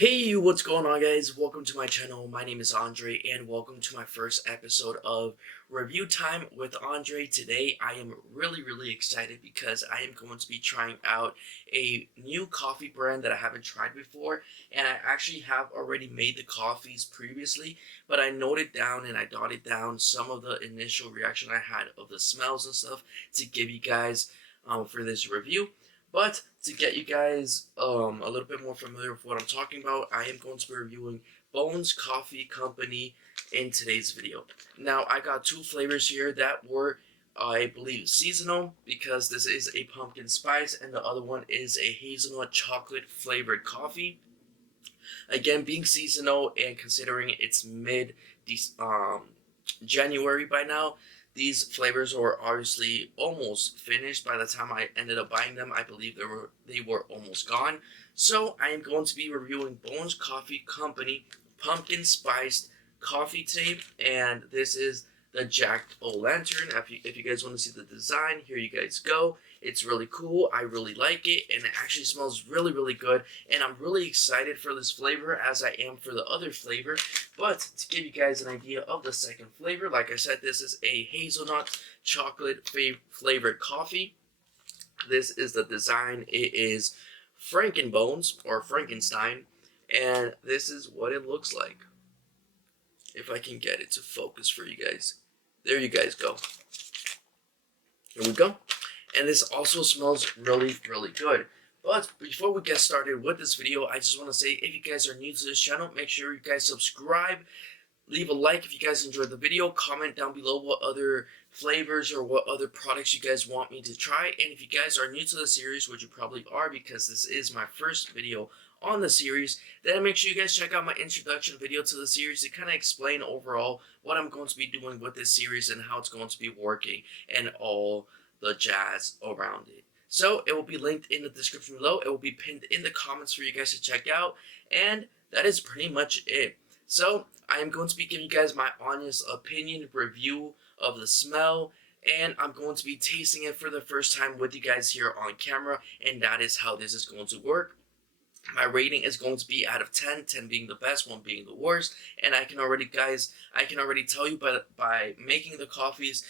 Hey, what's going on, guys? Welcome to my channel. My name is Andre, and welcome to my first episode of Review Time with Andre. Today, I am really excited because I am going to be trying out a new coffee brand that I haven't tried before, and I actually have already made the coffees previously, but I noted down and I dotted down some of the initial reaction I had of the smells and stuff to give you guys for this review. But to get you guys a little bit more familiar with what I'm talking about, I am going to be reviewing Bones Coffee Company in today's video. Now, I got two flavors here that were, I believe, seasonal, because this is a pumpkin spice and the other one is a hazelnut chocolate flavored coffee. Again, being seasonal and considering it's mid January by now, these flavors were obviously almost finished by the time I ended up buying them. I believe they were almost gone. So I am going to be reviewing Bones Coffee Company Pumpkin Spiced Coffee Tape, and this is the Jack-o'-lantern. If you guys want to see the design, here you guys go. It's really cool. I really like it, and it actually smells really good, and I'm really excited for this flavor as I am for the other flavor. But to give you guys an idea of the second flavor, like I said, this is a hazelnut chocolate flavored coffee. This is the design. It is Frankenbones or Frankenstein, and this is what it looks like. If I can get it to focus for you guys. There you guys go. Here we go. And this also smells really good. But before we get started with this video, I just want to say, if you guys are new to this channel, make sure you guys subscribe. Leave a like if you guys enjoyed the video. Comment down below what other flavors or what other products you guys want me to try. And if you guys are new to the series, which you probably are because this is my first video on the series, then make sure you guys check out my introduction video to the series to kind of explain overall what I'm going to be doing with this series and how it's going to be working and all the jazz around it. So it will be linked in the description below. It will be pinned in the comments for you guys to check out, and that is pretty much it. So I am going to be giving you guys my honest opinion review of the smell, and I'm going to be tasting it for the first time with you guys here on camera, and that is how this is going to work. My rating is going to be out of 10, 10 being the best, 1 being the worst, and I can already tell you by making the coffees,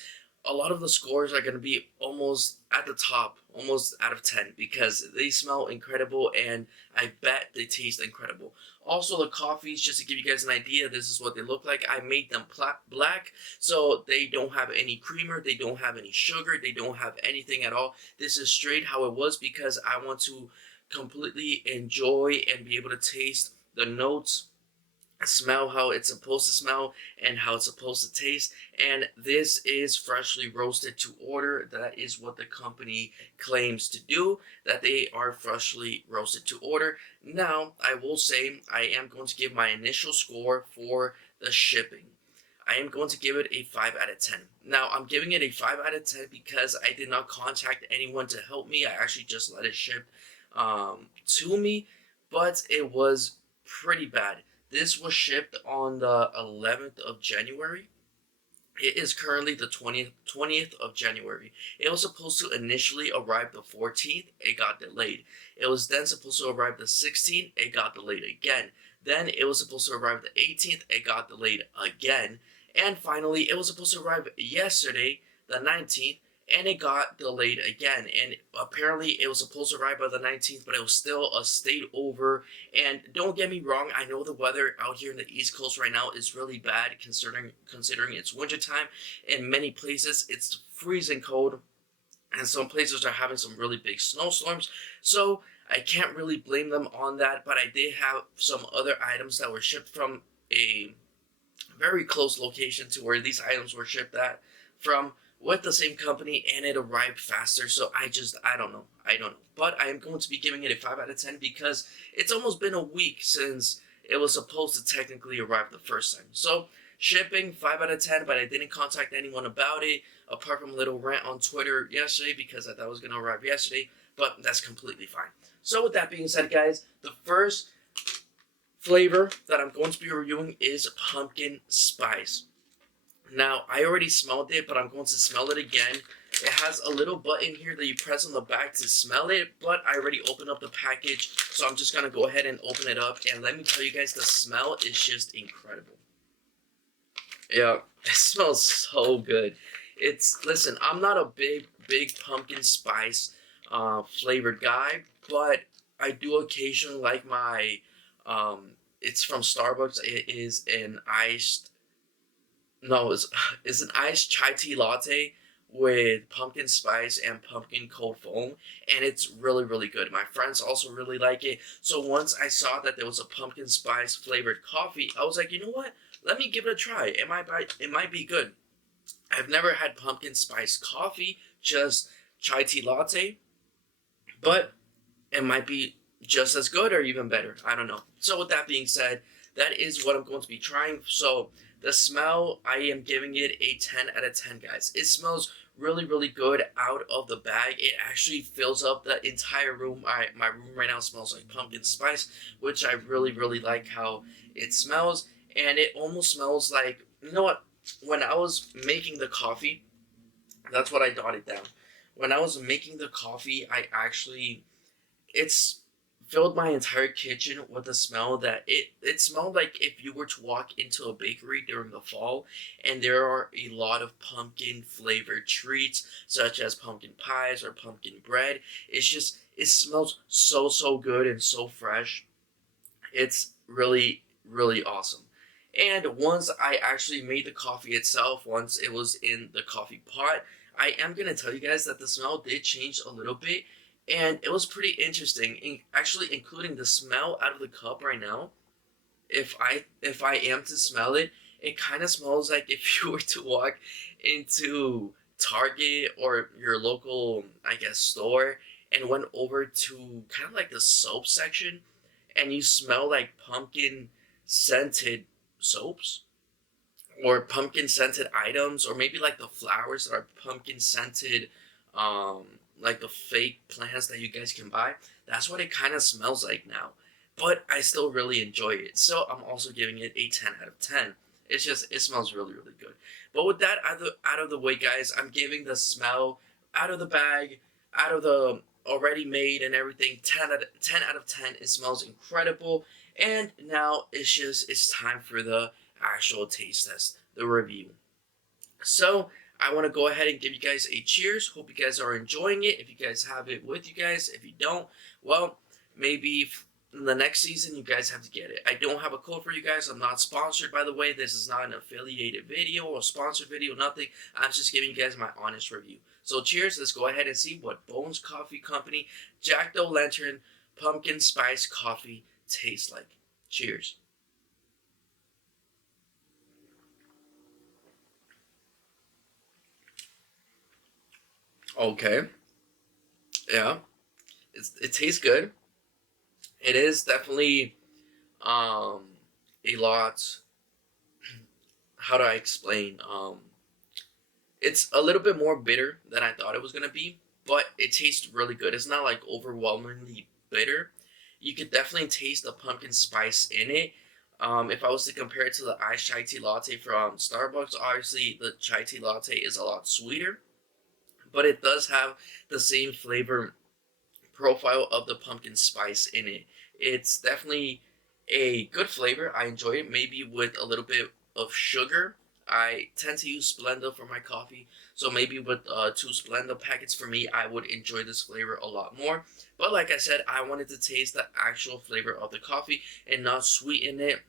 a lot of the scores are going to be almost at the top, almost out of 10, because they smell incredible and I bet they taste incredible. Also, the coffees, just to give you guys an idea, this is what they look like. I made them black, so they don't have any creamer, they don't have any sugar, they don't have anything at all. This is straight how it was because I want to completely enjoy and be able to taste the notes, smell how it's supposed to smell and how it's supposed to taste. And this is freshly roasted to order. That is what the company claims to do, that they are freshly roasted to order. Now, I will say I am going to give my initial score for the shipping. I am going to give it a 5 out of 10. Now, I'm giving it a 5 out of 10 because I did not contact anyone to help me. I actually just let it ship to me, but it was pretty bad. This was shipped on the 11th of January. It is currently the 20th of January. It was supposed to initially arrive the 14th. It got delayed. It was then supposed to arrive the 16th. It got delayed again. Then it was supposed to arrive the 18th. It got delayed again. And finally, it was supposed to arrive yesterday, the 19th. And it got delayed again, and apparently it was supposed to arrive by the 19th, but it was still a state over. And don't get me wrong, I know the weather out here in the East Coast right now is really bad, considering it's wintertime. In many places, it's freezing cold, and some places are having some really big snowstorms. So I can't really blame them on that, but I did have some other items that were shipped from a very close location to where these items were shipped from, with the same company, and it arrived faster. So I don't know. But I am going to be giving it a 5 out of 10 because it's almost been a week since it was supposed to technically arrive the first time. So shipping, 5 out of 10, but I didn't contact anyone about it, apart from a little rant on Twitter yesterday because I thought it was going to arrive yesterday, but that's completely fine. So with that being said, guys, the first flavor that I'm going to be reviewing is pumpkin spice. Now, I already smelled it, but I'm going to smell it again. It has a little button here that you press on the back to smell it, but I already opened up the package, so I'm just going to go ahead and open it up. And let me tell you guys, the smell is just incredible. Yeah, it smells so good. Listen, I'm not a big pumpkin spice flavored guy, but I do occasionally like my, it's from Starbucks. It is an iced no, it's an iced chai tea latte with pumpkin spice and pumpkin cold foam, and it's really good. My friends also really like it. So once I saw that there was a pumpkin spice flavored coffee, I was like, you know what? Let me give it a try. It might be good. I've never had pumpkin spice coffee, just chai tea latte, but it might be just as good or even better. I don't know. So with that being said, that is what I'm going to be trying. So the smell, I am giving it a 10 out of 10, guys. It smells really good out of the bag. It actually fills up the entire room. My room right now smells like pumpkin spice, which I really like how it smells. And it almost smells like, you know what? When I was making the coffee, that's what I jotted down. When I was making the coffee, it's filled my entire kitchen with a smell that it smelled like if you were to walk into a bakery during the fall and there are a lot of pumpkin flavored treats such as pumpkin pies or pumpkin bread. It smells so good and so fresh. It's really awesome. And once I actually made the coffee itself, once it was in the coffee pot, I am gonna tell you guys that the smell did change a little bit, and it was pretty interesting. Actually, including the smell out of the cup right now. If I am to smell it, it kind of smells like if you were to walk into Target or your local, I guess, store and went over to kind of like the soap section and you smell like pumpkin scented soaps or pumpkin scented items, or maybe like the flowers that are pumpkin scented, um like the fake plants that you guys can buy. That's what it kind of smells like now, but I still really enjoy it, so I'm also giving it a 10 out of 10. It smells really good. But with that out of the way, guys, I'm giving the smell out of the bag, out of the already made and everything, 10 out of 10. It smells incredible. And now it's time for the actual taste test, the review. So I want to go ahead and give you guys a cheers. Hope you guys are enjoying it. If you guys have it with you guys, if you don't, well, maybe in the next season you guys have to get it. I don't have a code for you guys. I'm not sponsored, by the way. This is not an affiliated video or sponsored video, nothing. I'm just giving you guys my honest review. So cheers. Let's go ahead and see what Bones Coffee Company Jack O' Lantern Pumpkin Spice Coffee tastes like. Cheers. Okay. Yeah. It tastes good. It is definitely um a lot. How do I explain? It's a little bit more bitter than I thought it was gonna be, but it tastes really good. It's not like overwhelmingly bitter. You could definitely taste the pumpkin spice in it. If I was to compare it to the iced chai tea latte from Starbucks, obviously the chai tea latte is a lot sweeter, but it does have the same flavor profile of the pumpkin spice in it. It's definitely a good flavor. I enjoy it, maybe with a little bit of sugar. I tend to use Splenda for my coffee, so maybe with two Splenda packets for me, I would enjoy this flavor a lot more. But like I said, I wanted to taste the actual flavor of the coffee and not sweeten it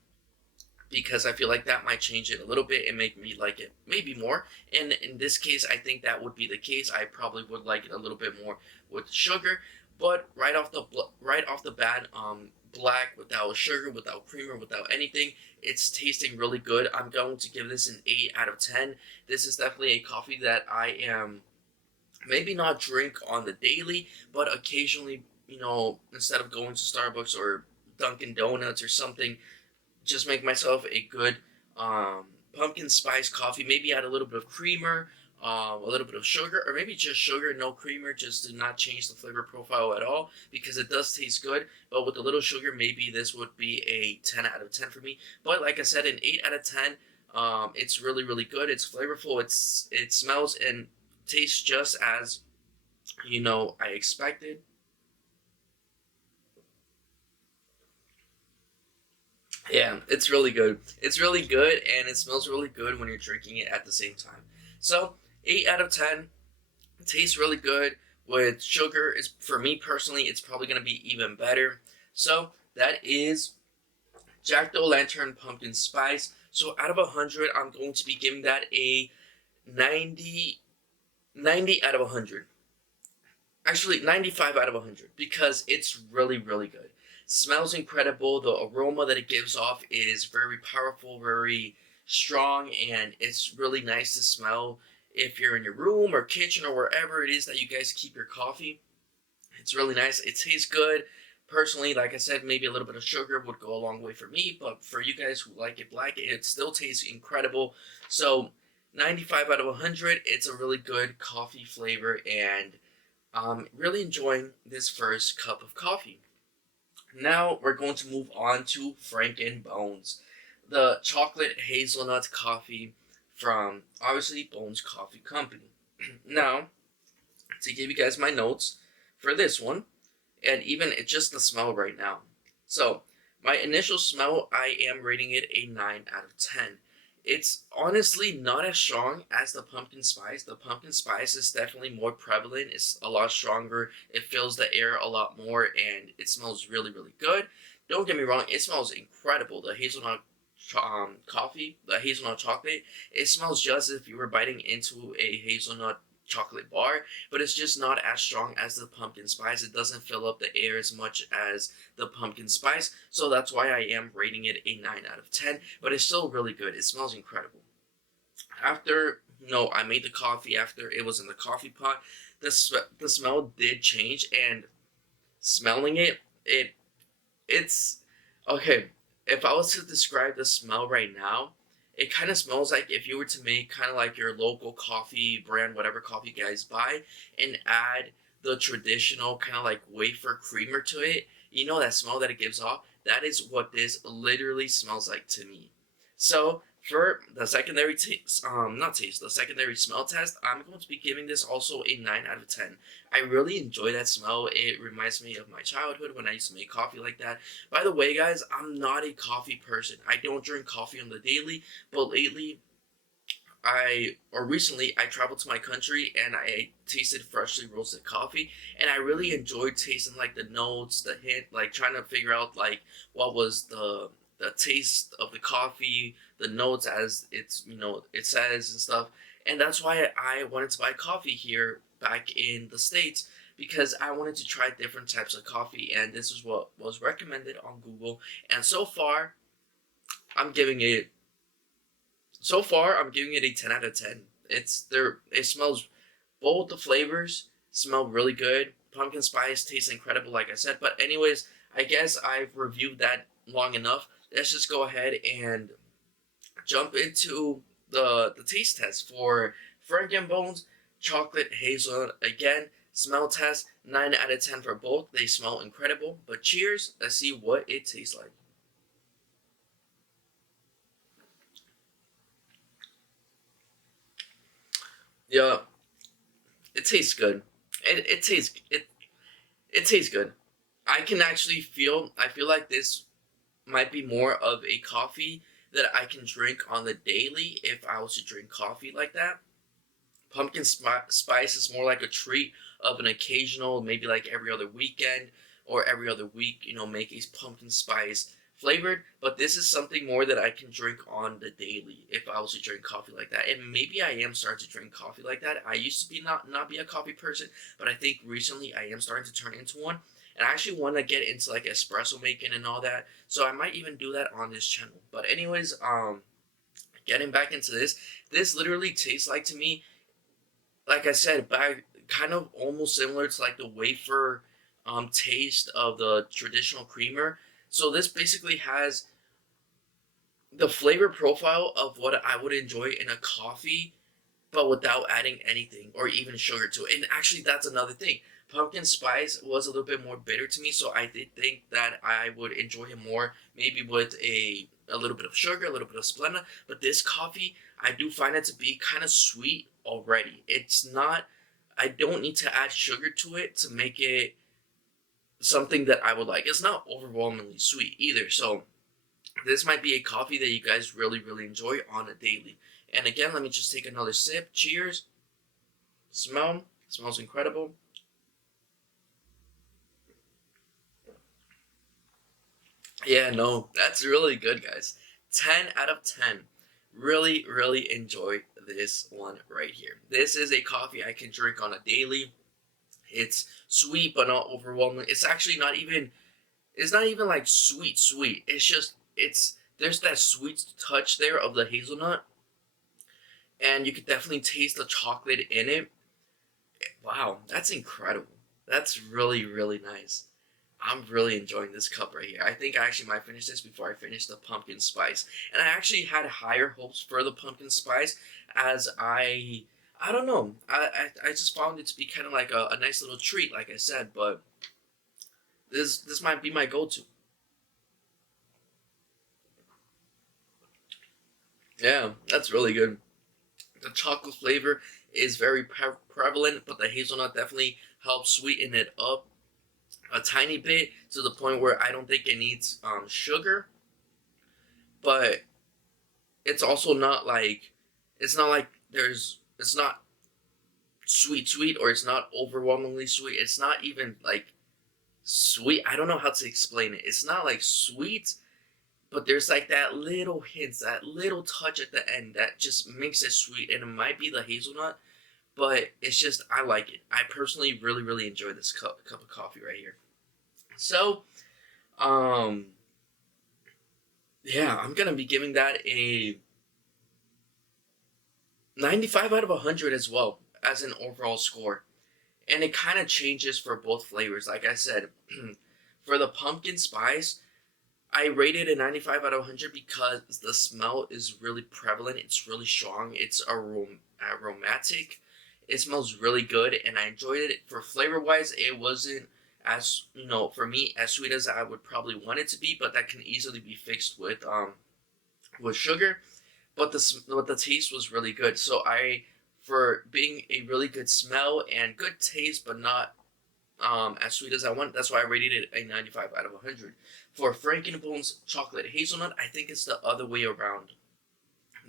because I feel like that might change it a little bit and make me like it maybe more. And in this case, I think that would be the case. I probably would like it a little bit more with sugar, but right off the bat, black without sugar, without creamer, without anything, it's tasting really good. I'm going to give this an 8 out of 10. This is definitely a coffee that I am maybe not drink on the daily, but occasionally, instead of going to Starbucks or Dunkin' Donuts or something, just make myself a good pumpkin spice coffee. Maybe add a little bit of creamer, a little bit of sugar, or maybe just sugar, no creamer, just to not change the flavor profile at all because it does taste good. But with a little sugar, maybe this would be a 10 out of 10 for me. But like I said, an 8 out of 10. It's really really good. It's flavorful. It smells and tastes just as I expected. Yeah, it's really good. It's really good, and it smells really good when you're drinking it at the same time. So 8 out of 10. It tastes really good. With sugar, is for me personally, it's probably gonna be even better. So that is Jack O' Lantern Pumpkin Spice. So out of 100, I'm going to be giving that a 90 out of 100. Actually 95 out of 100 because it's really really good. Smells incredible. The aroma that it gives off is very powerful, very strong, and it's really nice to smell if you're in your room or kitchen or wherever it is that you guys keep your coffee. It's really nice. It tastes good. Personally, like I said, maybe a little bit of sugar would go a long way for me, but for you guys who like it black, it still tastes incredible. So 95 out of 100, it's a really good coffee flavor, and really enjoying this first cup of coffee. Now we're going to move on to Franken Bones, the chocolate hazelnut coffee from obviously Bones Coffee Company. Now, to give you guys my notes for this one, and even just the smell right now. So, my initial smell, I am rating it a 9 out of 10. It's honestly not as strong as the pumpkin spice. The pumpkin spice is definitely more prevalent. It's a lot stronger. It fills the air a lot more, and it smells really, really good. Don't get me wrong, it smells incredible. The hazelnut coffee, the hazelnut chocolate, it smells just as if you were biting into a hazelnut chocolate bar, but it's just not as strong as the pumpkin spice. It doesn't fill up the air as much as the pumpkin spice, so that's why I am rating it a 9 out of 10, but it's still really good. It smells incredible. After, I made the coffee, after it was in the coffee pot, the smell did change, and smelling it's okay. If I was to describe the smell right now, it kind of smells like if you were to make kind of like your local coffee brand, whatever coffee you guys buy, and add the traditional kind of like wafer creamer to it. You know that smell that it gives off? That is what this literally smells like to me. So for the secondary taste, not taste, the secondary smell test, I'm going to be giving this also a 9 out of 10. I really enjoy that smell. It reminds me of my childhood when I used to make coffee like that. By the way, guys, I'm not a coffee person. I don't drink coffee on the daily, but lately, recently, I traveled to my country and I tasted freshly roasted coffee, and I really enjoyed tasting like the notes, the hint, like trying to figure out like what was the taste of the coffee, the notes as it says and stuff. And that's why I wanted to buy coffee here back in the States, because I wanted to try different types of coffee, and this is what was recommended on Google. And I'm giving it I'm giving it a 10 out of 10. It smells, both the flavors smell really good. Pumpkin spice tastes incredible, like I said. But anyways, I guess I've reviewed that long enough. Let's just go ahead and jump into the taste test for Franken Bones Chocolate Hazelnut. Again, smell test 9 out of 10 for both. They smell incredible. But cheers, let's see what it tastes like. Yeah, it tastes good. It tastes good. I can actually I feel like this might be more of a coffee that I can drink on the daily if I was to drink coffee like that. Spice is more like a treat of an occasional, maybe like every other weekend or every other week, make a pumpkin spice flavored. But this is something more that I can drink on the daily if I was to drink coffee like that. And maybe I am starting to drink coffee like that. I used to be not be a coffee person, but I think recently I am starting to turn into one. And I actually want to get into like espresso making and all that. So I might even do that on this channel. But anyways, getting back into this literally tastes like to me, like I said, back kind of almost similar to like the wafer taste of the traditional creamer. So this basically has the flavor profile of what I would enjoy in a coffee, but without adding anything or even sugar to it. And actually, that's another thing. Pumpkin spice was a little bit more bitter to me, so I did think that I would enjoy him more, maybe with a little bit of sugar, a little bit of Splenda. But this coffee, I do find it to be kind of sweet already. It's not. I don't need to add sugar to it to make it something that I would like. It's not overwhelmingly sweet either. So this might be a coffee that you guys really, really enjoy on a daily. And again, let me just take another sip. Cheers. Smell. Smells incredible. Yeah, no, that's really good, guys. 10 out of 10. Really, really enjoy this one right here. This is a coffee I can drink on a daily. It's sweet but not overwhelming. It's not even like sweet sweet. It's just it's there's that sweet touch there of the hazelnut, and you could definitely taste the chocolate in it. Wow, that's incredible. That's really, really nice. I'm really enjoying this cup right here. I think I actually might finish this before I finish the pumpkin spice. And I actually had higher hopes for the pumpkin spice, as I don't know. I just found it to be kind of like a nice little treat, like I said, but this might be my go-to. Yeah, that's really good. The chocolate flavor is very prevalent, but the hazelnut definitely helps sweeten it up a tiny bit to the point where I don't think it needs sugar, but it's also not like it's not sweet sweet, or it's not overwhelmingly sweet. It's not even like sweet. I don't know how to explain it. It's not like sweet, but there's like that little hints, that little touch at the end that just makes it sweet, and it might be the hazelnut, but it's just I like it. I personally really, really enjoy this cup of coffee right here. So, um, yeah, I'm gonna be giving that a 95 out of 100 as well as an overall score. And it kind of changes for both flavors. Like I said, for the pumpkin spice, I rated a 95 out of 100 because the smell is really prevalent. It's really strong. It's aromatic. It smells really good, and I enjoyed it. For flavor wise, it wasn't as, for me, as sweet as I would probably want it to be, but that can easily be fixed with sugar. But the taste was really good. So for being a really good smell and good taste, but not as sweet as I want, that's why I rated it a 95 out of 100. For Frankenbones chocolate hazelnut, I think it's the other way around.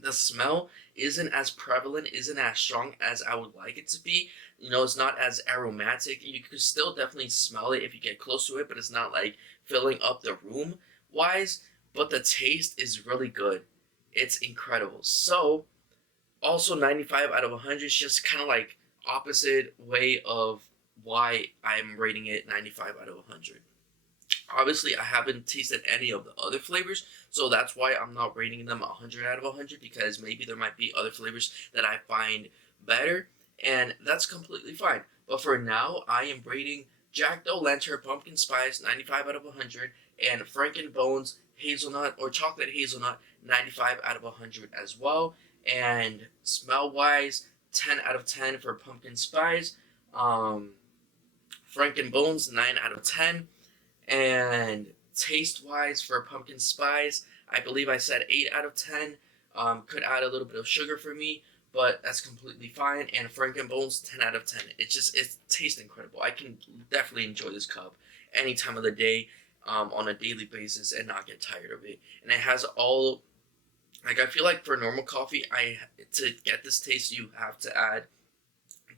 The smell isn't as prevalent, isn't as strong as I would like it to be. It's not as aromatic. You can still definitely smell it if you get close to it, but it's not like filling up the room wise. But the taste is really good. It's incredible. So, also 95 out of 100 is just kind of like opposite way of why I'm rating it 95 out of 100. Obviously, I haven't tasted any of the other flavors, so that's why I'm not rating them 100 out of 100, because maybe there might be other flavors that I find better, and that's completely fine. But for now, I am rating Jack O'Lantern Pumpkin Spice 95 out of 100, and Frankenbones Hazelnut or Chocolate Hazelnut 95 out of 100 as well. And smell-wise, 10 out of 10 for Pumpkin Spice. Frankenbones 9 out of 10. And taste-wise for pumpkin spice, I believe I said 8 out of 10. Could add a little bit of sugar for me, but that's completely fine. And Frankenbones, 10 out of 10. It tastes incredible. I can definitely enjoy this cup any time of the day, on a daily basis, and not get tired of it. And it has all, like, I feel like for normal coffee, to get this taste, you have to add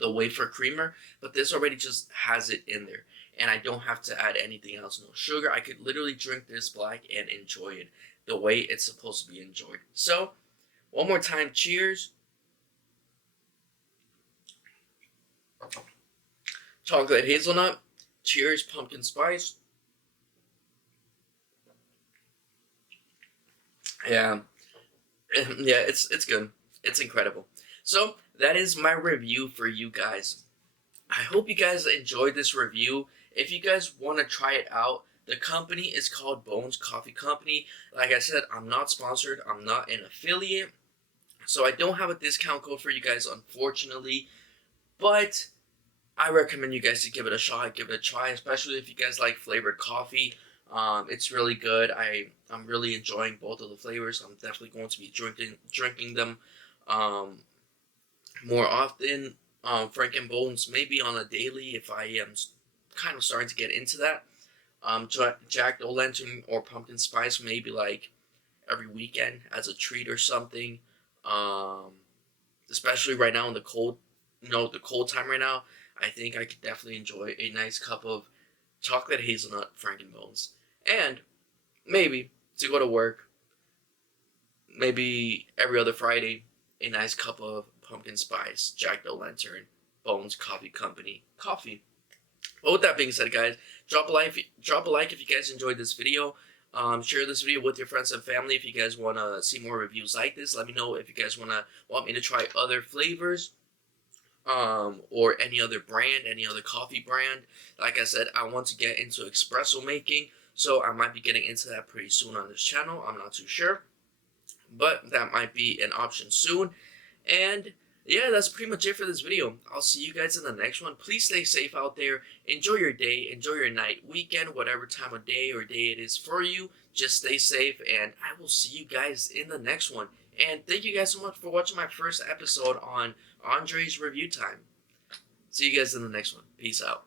the wafer creamer, but this already just has it in there, and I don't have to add anything else. No sugar. I could literally drink this black and enjoy it the way it's supposed to be enjoyed. So, one more time, cheers. Chocolate hazelnut. Cheers, pumpkin spice. Yeah, yeah, it's good. It's incredible. So that is my review for you guys. I hope you guys enjoyed this review. If you guys want to try it out, the company is called Bones Coffee Company. Like I said, I'm not sponsored. I'm not an affiliate. So I don't have a discount code for you guys, unfortunately. But I recommend you guys to give it a shot, give it a try, especially if you guys like flavored coffee. It's really good. I'm really enjoying both of the flavors. I'm definitely going to be drinking them more often. Franken Bones maybe on a daily if I am kind of starting to get into that. Jack O' Lantern or pumpkin spice maybe like every weekend as a treat or something. Um, Especially right now in the cold, the cold time right now. I think I could definitely enjoy a nice cup of chocolate hazelnut frankenbones, and maybe to go to work, maybe every other Friday, a nice cup of pumpkin spice Jack O' Lantern Bones Coffee Company coffee. Well, with that being said, guys, drop a like if you guys enjoyed this video. Share this video with your friends and family if you guys want to see more reviews like this. Let me know if you guys want me to try other flavors, or any other brand, any other coffee brand. Like I said, I want to get into espresso making, so I might be getting into that pretty soon on this channel. I'm not too sure, but that might be an option soon. And yeah, that's pretty much it for this video. I'll see you guys in the next one. Please stay safe out there. Enjoy your day, enjoy your night, weekend, whatever time of day or day it is for you. Just stay safe, and I will see you guys in the next one. And thank you guys so much for watching my first episode on Andre's review time. See you guys in the next one. Peace out.